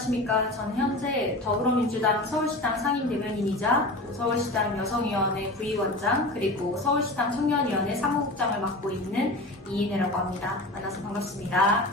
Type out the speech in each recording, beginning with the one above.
안녕하십니까. 저는 현재 더불어민주당 서울시당 상임대변인이자 서울시당 여성위원회 부위원장 그리고 서울시당 청년위원회 사무국장을 맡고 있는 이인혜라고 합니다. 만나서 반갑습니다.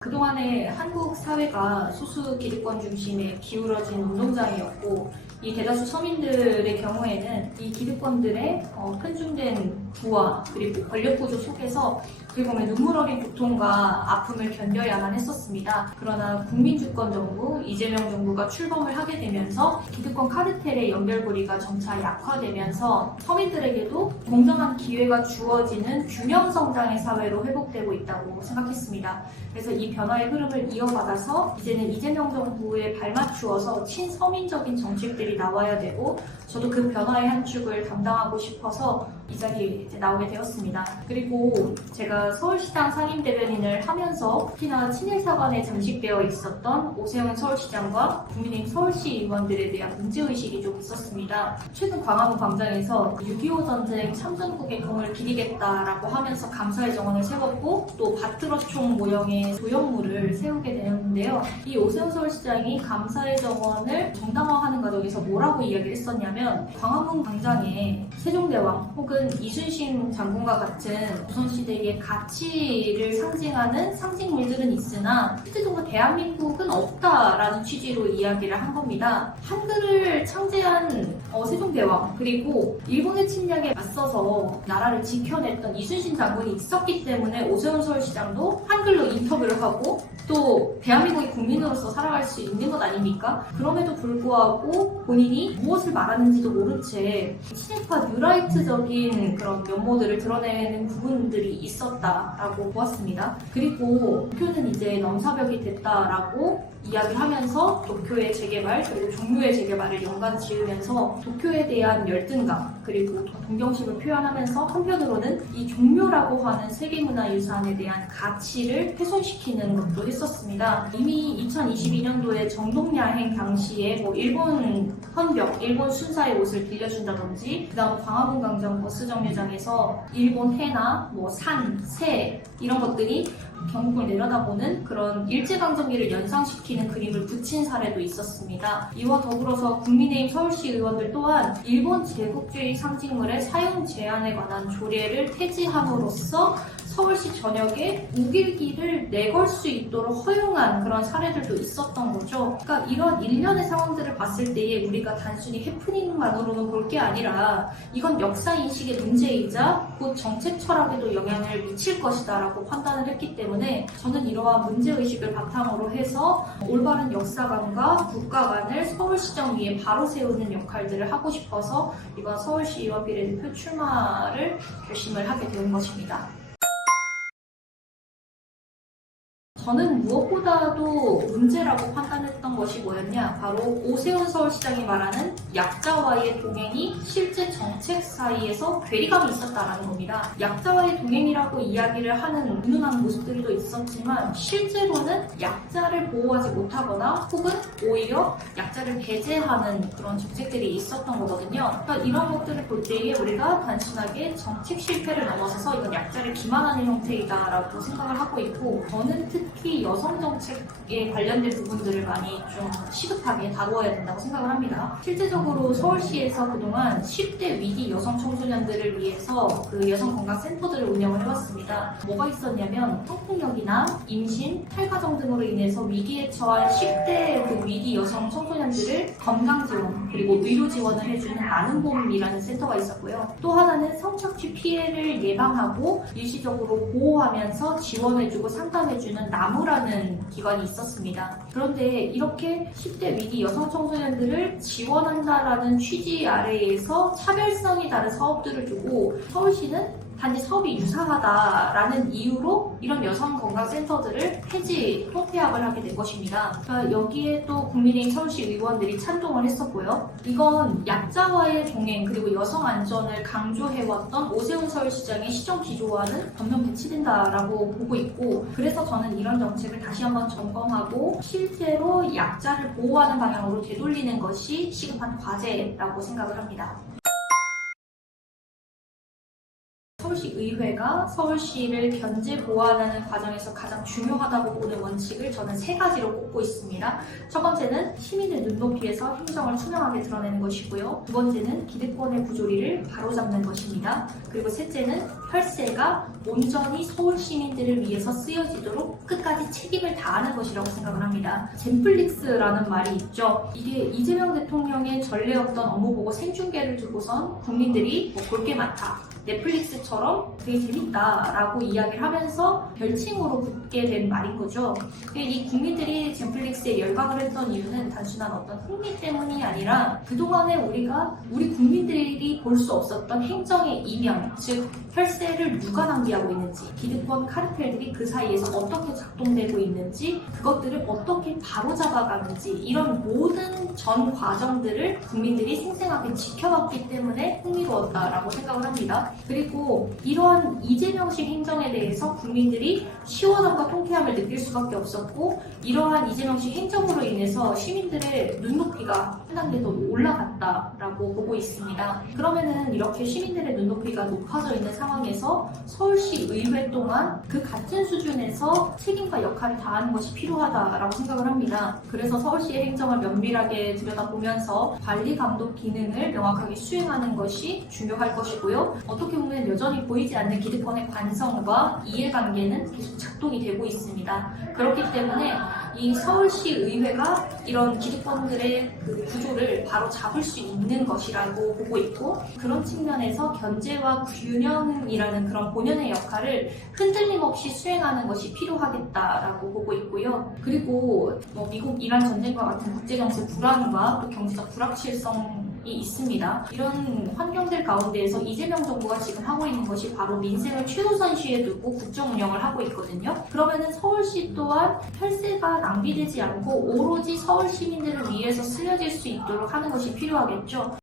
그동안에 한국 사회가 소수 기득권 중심에 기울어진 운동장이었고 이 대다수 서민들의 경우에는 이 기득권들의 편중된 부와 그리고 권력구조 속에서 어떻게 보면 눈물 어린 고통과 아픔을 견뎌야만 했었습니다. 그러나 국민주권정부, 이재명 정부가 출범을 하게 되면서 기득권 카르텔의 연결고리가 점차 약화되면서 서민들에게도 공정한 기회가 주어지는 균형 성장의 사회로 회복되고 있다고 생각했습니다. 그래서 이 변화의 흐름을 이어받아서 이제는 이재명 정부에 발맞추어서 친서민적인 정책들이 나와야 되고 저도 그 변화의 한 축을 담당하고 싶어서 이 자리에 이제 나오게 되었습니다. 그리고 제가 서울시당 상임대변인을 하면서 특히나 친일사관에 잠식되어 있었던 오세훈 서울시장과 국민의힘 서울시 의원들에 대한 문제의식이 좀 있었습니다. 최근 광화문 광장에서 6.25 전쟁 참전국의 공을 기리겠다라고 하면서 감사의 정원을 세웠고 또 바트러총 모형의 조형물을 세우게 되었는데요. 이 오세훈 서울시장이 감사의 정원을 정당화하는 과정에서 뭐라고 이야기를 했었냐면 광화문 광장에 세종대왕 혹은 이순신 장군과 같은 조선시대의 가치를 상징하는 상징물들은 있으나 실제적으로 대한민국은 없다라는 취지로 이야기를 한 겁니다. 한글을 창제한 세종대왕 그리고 일본의 침략에 맞서서 나라를 지켜냈던 이순신 장군이 있었기 때문에 오세훈 서울시장도 한글로 인터뷰를 하고 또 대한민국의 국민으로서 살아갈 수 있는 것 아닙니까? 그럼에도 불구하고 본인이 무엇을 말하는지도 모른 채 친일파 뉴라이트적인 그런 면모들을 드러내는 부분들이 있었다라고 보았습니다. 그리고 도쿄는 이제 넘사벽이 됐다라고 이야기하면서 도쿄의 재개발 그리고 종묘의 재개발을 연관 지으면서 도쿄에 대한 열등감 그리고 동경심을 표현하면서 한편으로는 이 종묘라고 하는 세계문화유산에 대한 가치를 훼손시키는 것도 했었습니다. 이미 2022년도에 정동야행 당시에 일본 헌병, 일본 순사의 옷을 빌려준다든지 그다음 광화문 광장 버스 정류장에서 일본 해나 산, 새 이런 것들이 경북을 내려다보는 그런 일제강점기를 연상시키는 그림을 붙인 사례도 있었습니다. 이와 더불어서 국민의힘 서울시 의원들 또한 일본 제국주의 상징물의 사용 제한에 관한 조례를 폐지함으로써 서울시 전역에 우길기를 내걸 수 있도록 허용한 그런 사례들도 있었던 거죠. 그러니까 이런 일련의 상황들을 봤을 때에 우리가 단순히 해프닝만으로는 볼 게 아니라 이건 역사인식의 문제이자 곧 정책 철학에도 영향을 미칠 것이다 라고 판단을 했기 때문에 저는 이러한 문제의식을 바탕으로 해서 올바른 역사관과 국가관을 서울시정 위에 바로 세우는 역할들을 하고 싶어서 이번 서울시의원 비례대표 출마를 결심을 하게 된 것입니다. 저는 무엇보다도 문제라고 판단했던 것이 뭐였냐? 바로 오세훈 서울시장이 말하는 약자와의 동행이 실제 정책 사이에서 괴리감이 있었다라는 겁니다. 약자와의 동행이라고 이야기를 하는 운운하는 모습들도 있었지만 실제로는 약자를 보호하지 못하거나 혹은 오히려 약자를 배제하는 그런 정책들이 있었던 거거든요. 그러니까 이런 것들을 볼 때에 우리가 단순하게 정책 실패를 넘어서서 이건 약자를 기만하는 형태이다라고 생각을 하고 있고 저는 특히 여성 정책에 관련된 부분들을 많이 좀 시급하게 다루어야 된다고 생각을 합니다. 실제적으로 서울시에서 그동안 10대 위기 여성 청소년들을 위해서 그 여성건강센터들을 운영을 해왔습니다. 뭐가 있었냐면 성폭력이나 임신, 탈가정 등으로 인해서 위기에 처한 10대 그 위기 여성 청소년들을 건강지원 그리고 의료 지원을 해주는 나눔봄이라는 센터가 있었고요. 또 하나는 성착취 피해를 예방하고 일시적으로 보호하면서 지원해주고 상담해주는 나무라는 기관이 있었습니다. 그런데 이렇게 10대 위기 여성 청소년들을 지원한다라는 취지 아래에서 차별성이 다른 사업들을 두고 서울시는 단지 사업이 유사하다라는 이유로 이런 여성건강센터들을 폐지, 통폐합을 하게 된 것입니다. 그러니까 여기에 또 국민의힘 서울시 의원들이 찬동을 했었고요. 이건 약자와의 동행 그리고 여성 안전을 강조해왔던 오세훈 서울시장의 시정 기조와는 전면 배치된다라고 보고 있고 그래서 저는 이런 정책을 다시 한번 점검하고 실제로 약자를 보호하는 방향으로 되돌리는 것이 시급한 과제라고 생각을 합니다. 서울시 서울시의회가 서울시를 견제 보완하는 과정에서 가장 중요하다고 보는 원칙을 저는 3가지로 꼽고 있습니다. 첫 번째는 시민의 눈높이에서 행정을 투명하게 드러내는 것이고요. 두 번째는 기득권의 부조리를 바로잡는 것입니다. 그리고 셋째는 혈세가 온전히 서울 시민들을 위해서 쓰여지도록 끝까지 책임을 다하는 것이라고 생각을 합니다. 젠플릭스라는 말이 있죠. 이게 이재명 대통령의 전례 없던 업무 보고 생중계를 두고선 국민들이 볼 게 많다, 넷플릭스처럼 되게 재밌다라고 이야기를 하면서 별칭으로 붙게 된 말인 거죠. 이 국민들이 젠플릭스에 열광을 했던 이유는 단순한 어떤 흥미 때문이 아니라 그동안에 우리 국민들이 볼 수 없었던 행정의 이면, 즉 혈세를 누가 낭비하고 있는지, 기득권 카르텔들이 그 사이에서 어떻게 작동되고 있는지, 그것들을 어떻게 바로잡아가는지, 이런 모든 전 과정들을 국민들이 생생하게 지켜봤기 때문에 흥미로웠다라고 생각을 합니다. 그리고 이러한 이재명식 행정에 대해서 국민들이 시원함과 통쾌함을 느낄 수밖에 없었고, 이러한 이재명식 행정으로 인해서 시민들의 눈높이가 한 단계 더 올라갔다라고 보고 있습니다. 그러면은 이렇게 시민들의 눈높이가 높아져 있는 상황에서 서울시 의회 또한 그 같은 수준에서 책임과 역할을 다하는 것이 필요하다라고 생각을 합니다. 그래서 서울시의 행정을 면밀하게 들여다보면서 관리 감독 기능을 명확하게 수행하는 것이 중요할 것이고요. 어떻게 보면 여전히 보이지 않는 기득권의 관성과 이해관계는 계속 작동이 되고 있습니다. 그렇기 때문에 이 서울시 의회가 이런 기득권들의 그 구조를 바로 잡을 수 있는 것이라고 보고 있고, 그런 측면에서 견제와 균형이라는 그런 본연의 역할을 흔들림 없이 수행하는 것이 필요하겠다라고 보고 있고요. 그리고 미국 이란 전쟁과 같은 국제정세 불안과 또 경제적 불확실성이 있습니다. 이런 환경들 가운데에서 이재명 정부가 지금 하고 있는 것이 바로 민생을 최우선시에 두고 국정 운영을 하고 있거든요. 그러면은 서울시 또한 혈세가 낭비되지 않고 오로지 서울 시민들을 위해서 쓰여질 수 있도록 하는 것이 필요하겠죠.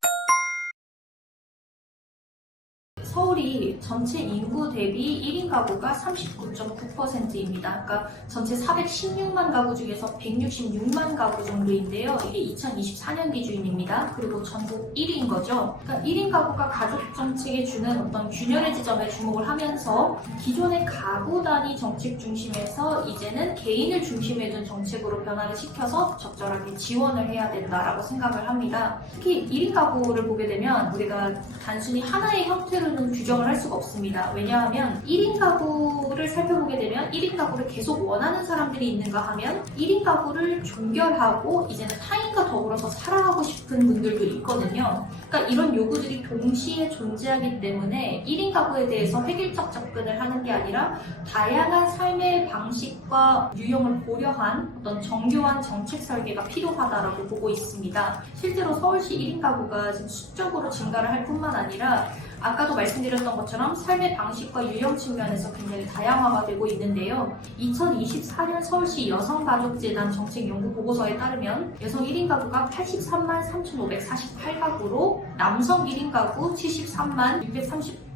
서울이 전체 인구 대비 1인 가구가 39.9%입니다. 그러니까 전체 416만 가구 중에서 166만 가구 정도인데요. 이게 2024년 기준입니다. 그리고 전국 1위인 거죠. 그러니까 1인 가구가 가족 정책에 주는 어떤 균열의 지점에 주목을 하면서 기존의 가구 단위 정책 중심에서 이제는 개인을 중심에 둔 정책으로 변화를 시켜서 적절하게 지원을 해야 된다라고 생각을 합니다. 특히 1인 가구를 보게 되면 우리가 단순히 하나의 형태로는 규정을 할 수가 없습니다. 왜냐하면 1인 가구를 살펴보게 되면 1인 가구를 계속 원하는 사람들이 있는가 하면 1인 가구를 종결하고 이제는 타인과 더불어서 살아가고 싶은 분들도 있거든요. 그러니까 이런 요구들이 동시에 존재하기 때문에 1인 가구에 대해서 획일적 접근을 하는 게 아니라 다양한 삶의 방식과 유형을 고려한 어떤 정교한 정책 설계가 필요하다라고 보고 있습니다. 실제로 서울시 1인 가구가 지금 수적으로 증가를 할 뿐만 아니라 아까도 말씀드렸던 것처럼 삶의 방식과 유형 측면에서 굉장히 다양화가 되고 있는데요. 2024년 서울시 여성가족재단 정책연구보고서에 따르면 여성 1인 가구가 83만 3,548가구로 남성 1인 가구 73만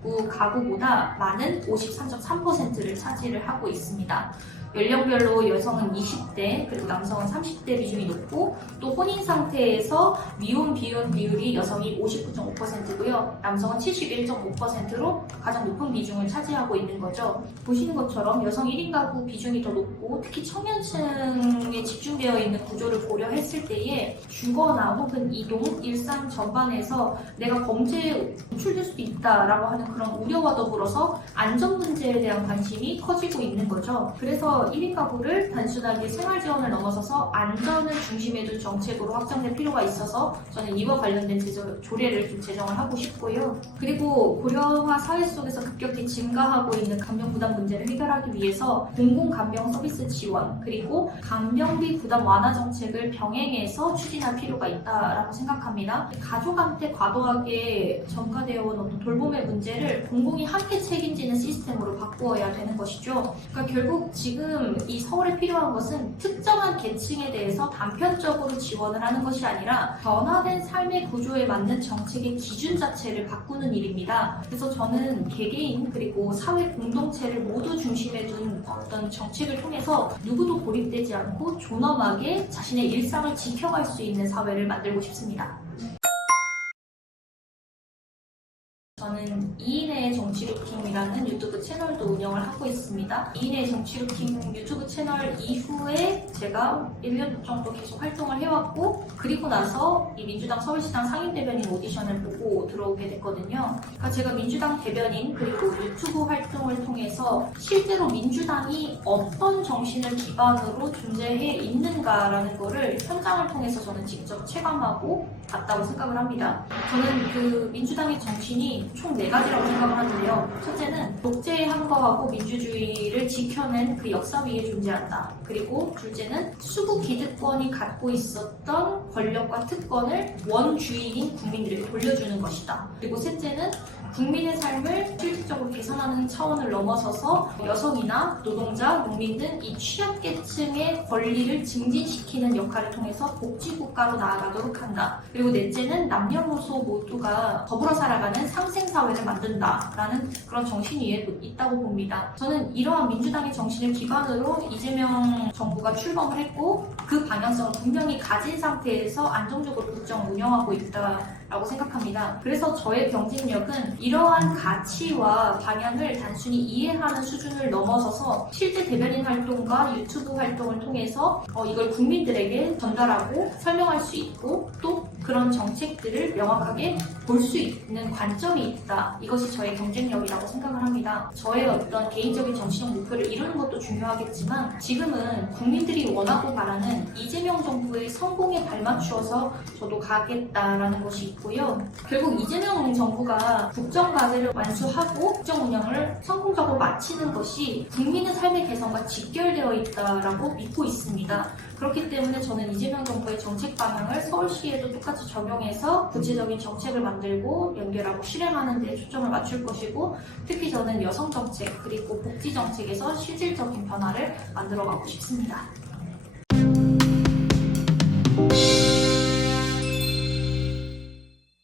639가구보다 많은 53.3%를 차지를 하고 있습니다. 연령별로 여성은 20대, 그리고 남성은 30대 비중이 높고, 또 혼인 상태에서 미혼, 비혼 비율이 여성이 59.5%고요. 남성은 71.5%로 가장 높은 비중을 차지하고 있는 거죠. 보시는 것처럼 여성 1인 가구 비중이 더 높고, 특히 청년층에 집중되어 있는 구조를 고려했을 때에 주거나 혹은 이동, 일상 전반에서 내가 범죄에 노출될 수도 있다라고 하는 그런 우려와 더불어서 안전 문제에 대한 관심이 커지고 있는 거죠. 그래서 1인 가구를 단순하게 생활 지원을 넘어서서 안전을 중심에 둔 정책으로 확장될 필요가 있어서 저는 이와 관련된 조례를 좀 제정을 하고 싶고요. 그리고 고령화 사회 속에서 급격히 증가하고 있는 간병 부담 문제를 해결하기 위해서 공공 간병 서비스 지원, 그리고 간병비 부담 완화 정책을 병행해서 추진할 필요가 있다라고 생각합니다. 가족한테 과도하게 전가되어 온 어떤 돌봄의 문제를 공공이 함께 책임지는 시스템으로 바꾸어야 되는 것이죠. 그러니까 결국 지금 이 서울에 필요한 것은 특정한 계층에 대해서 단편적으로 지원을 하는 것이 아니라 변화된 삶의 구조에 맞는 정책의 기준 자체를 바꾸는 일입니다. 그래서 저는 개개인 그리고 사회 공동체를 모두 중심에 둔 어떤 정책을 통해서 누구도 고립되지 않고 존엄하게 자신의 일상을 지켜갈 수 있는 사회를 만들고 싶습니다. 저는 2인의 정치 루틴이라고 정치루킹이라는 유튜브 채널도 운영을 하고 있습니다. 이인의 정치루킹 유튜브 채널 이후에 제가 1년 정도 계속 활동을 해왔고, 그리고 나서 이 민주당 서울시장 상임대변인 오디션을 보고 들어오게 됐거든요. 그러니까 제가 민주당 대변인 그리고 유튜브 활동을 통해서 실제로 민주당이 어떤 정신을 기반으로 존재해 있는가라는 거를 현장을 통해서 저는 직접 체감하고 봤다고 생각을 합니다. 저는 그 민주당의 정신이 총 4가지라고 생각을 하는데요. 첫째는 독재한 거하고 민주주의를 지켜낸 그 역사 위에 존재한다. 그리고 둘째는 수구 기득권이 갖고 있었던 권력과 특권을 원주인인 국민들에게 돌려주는 것이다. 그리고 셋째는 국민의 삶을 실질적으로 개선하는 차원을 넘어서서 여성이나 노동자, 농민 등 이 취약계층의 권리를 증진시키는 역할을 통해서 복지국가로 나아가도록 한다. 그리고 넷째는 남녀노소 모두가 더불어 살아가는 상생사회를 만든다라는 그런 정신이 있다고 봅니다. 저는 이러한 민주당의 정신을 기반으로 이재명 정부가 출범을 했고, 그 방향성을 분명히 가진 상태에서 안정적으로 국정을 운영하고 있다라고 생각합니다. 그래서 저의 경쟁력은 이러한 가치와 방향을 단순히 이해하는 수준을 넘어서서 실제 대변인 활동과 유튜브 활동을 통해서 이걸 국민들에게 전달하고 설명할 수 있고, 또 그런 정책들을 명확하게 볼 수 있는 관점이 있다. 이것이 저의 경쟁력이라고 생각을 합니다. 저의 어떤 개인적인 정치적 목표를 이루는 것도 중요하겠지만, 지금은 국민들이 원하고 바라는 이재명 정부의 성공에 발맞추어서 저도 가겠다라는 것이 있고요. 결국 이재명 정부가 국정과제를 완수하고 국정 운영을 성공적으로 마치는 것이 국민의 삶의 개선과 직결되어 있다라고 믿고 있습니다. 그렇기 때문에 저는 이재명 정부의 정책 방향을 서울시에도 똑같이 적용해서 구체적인 정책을 만들고 연결하고 실행하는 데 초점을 맞출 것이고, 특히 저는 여성 정책 그리고 복지 정책에서 실질적인 변화를 만들어가고 싶습니다.